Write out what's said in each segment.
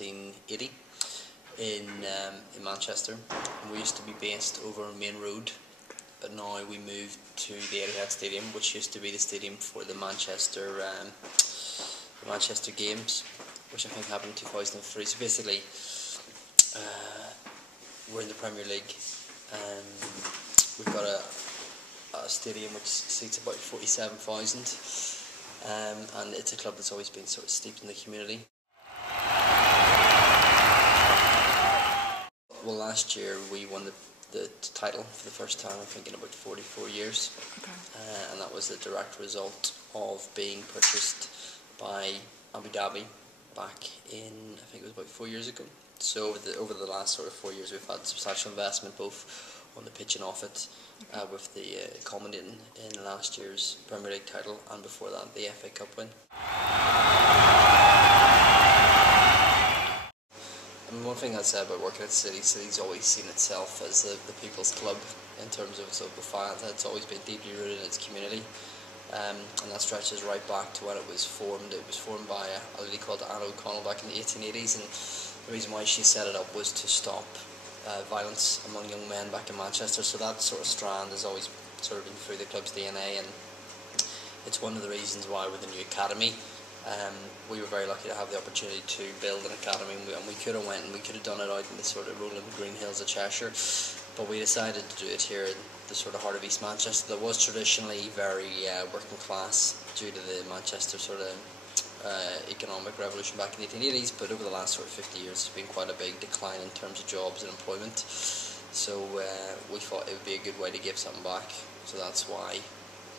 1980 in Manchester. And we used to be based over on Main Road, but now we moved to the Etihad Stadium, which used to be the stadium for the Manchester Games, which I think happened in 2003. So basically, we're in the Premier League. We've got a stadium which seats about 47,000, and it's a club that's always been sort of steeped in the community. Well, last year we won the title for the first time, I think, in about 44 years. Okay. And that was the direct result of being purchased by Abu Dhabi back in, I think it was about 4 years ago. So over the last sort of 4 years, we've had substantial investment both on the pitch and off it, with the culminating in last year's Premier League title, and before that the FA Cup win. And one thing I'd say about working at City's always seen itself as the people's club in terms of the fans. It's always been deeply rooted in its community, and that stretches right back to when it was formed. It was formed by a lady called Anne O'Connell back in the 1880s, and the reason why she set it up was to stop violence among young men back in Manchester. So that sort of strand has always sort of been through the club's DNA, and it's one of the reasons why with the new academy, we were very lucky to have the opportunity to build an academy, and we could have went and we could have done it out in the sort of rolling green hills of Cheshire, but we decided to do it here in the sort of heart of East Manchester that was traditionally very working class due to the Manchester sort of economic revolution back in the 1880s, but over the last sort of 50 years there's been quite a big decline in terms of jobs and employment, so we thought it would be a good way to give something back, so that's why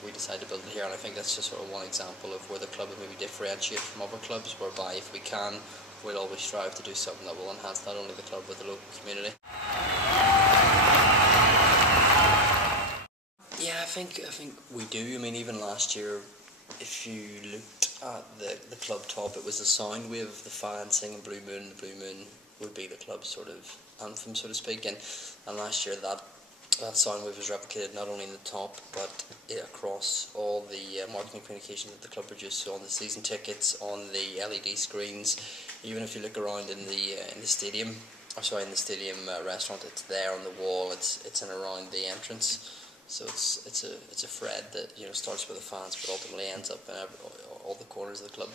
we decided to build it here. And I think that's just sort of one example of where the club will maybe differentiate from other clubs, whereby if we can, we'll always strive to do something that will enhance not only the club but the local community. Yeah, I think we do. I mean, even last year, if you looked at the club top, it was the sound wave of the fans singing Blue Moon. The Blue Moon would be the club's sort of anthem, so to speak, and last year that sound wave was replicated not only in the top but across all the marketing communications that the club produced, so on the season tickets, on the LED screens, even if you look around in the stadium, in the stadium restaurant, it's there on the wall, it's in around the entrance. So it's a thread that starts with the fans but ultimately ends up in all the corners of the club.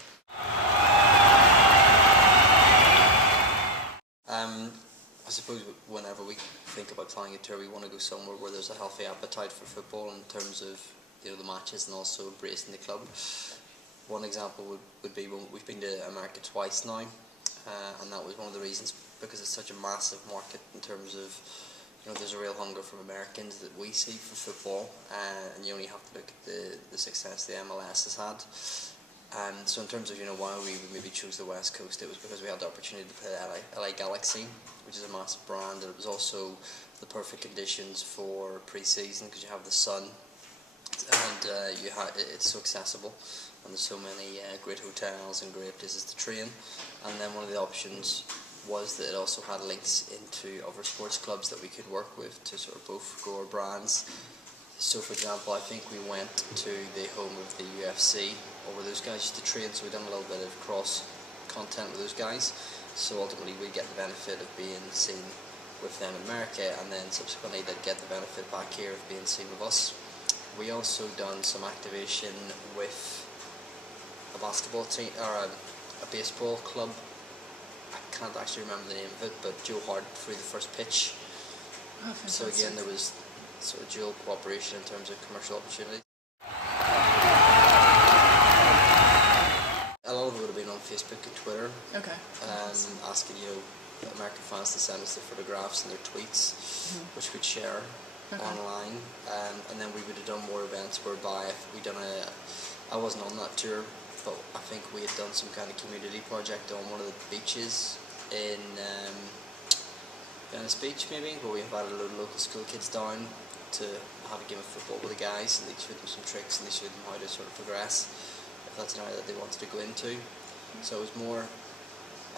I suppose whenever we think about planning a tour, we want to go somewhere where there's a healthy appetite for football in terms of the matches and also embracing the club. One example would be when we've been to America twice now, and that was one of the reasons, because it's such a massive market in terms of there's a real hunger from Americans that we see for football, and you only have to look at the success the MLS has had. And so in terms of why we maybe chose the West Coast, it was because we had the opportunity to play LA Galaxy, which is a massive brand, and it was also the perfect conditions for pre-season because you have the sun, and it's so accessible, and there's so many great hotels and great places to train. And then one of the options was that it also had links into other sports clubs that we could work with to sort of both grow our brands. So for example, I think we went to the home of the UFC, or where those guys used to train, so we've done a little bit of cross content with those guys, so ultimately we get the benefit of being seen with them in America, and then subsequently they'd get the benefit back here of being seen with us. We also done some activation with a basketball team, or a baseball club. I can't actually remember the name of it, but Joe Hart threw the first pitch. Oh, so again, there was sort of dual cooperation in terms of commercial opportunities. A lot of it would have been on Facebook and Twitter. Okay. Asking American fans to send us their photographs and their tweets, which we'd share online, and then we would have done more events whereby we'd done I wasn't on that tour, but I think we had done some kind of community project on one of the beaches in Venice Beach maybe, where we invited a load of local school kids down to have a game of football with the guys, and they showed them some tricks and they showed them how to sort of progress if that's an area that they wanted to go into. So it was more,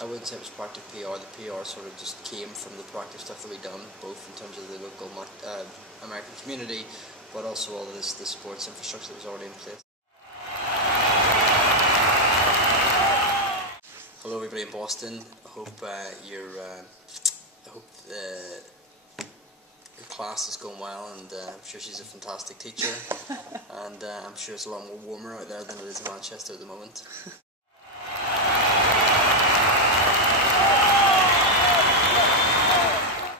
I wouldn't say it was proactive PR, the PR sort of just came from the proactive stuff that we'd done, both in terms of the local American community, but also all of the sports infrastructure that was already in place. Hello everybody. everybody in Boston. I hope your class is going well, and I'm sure she's a fantastic teacher. And I'm sure it's a lot more warmer out there than it is in Manchester at the moment.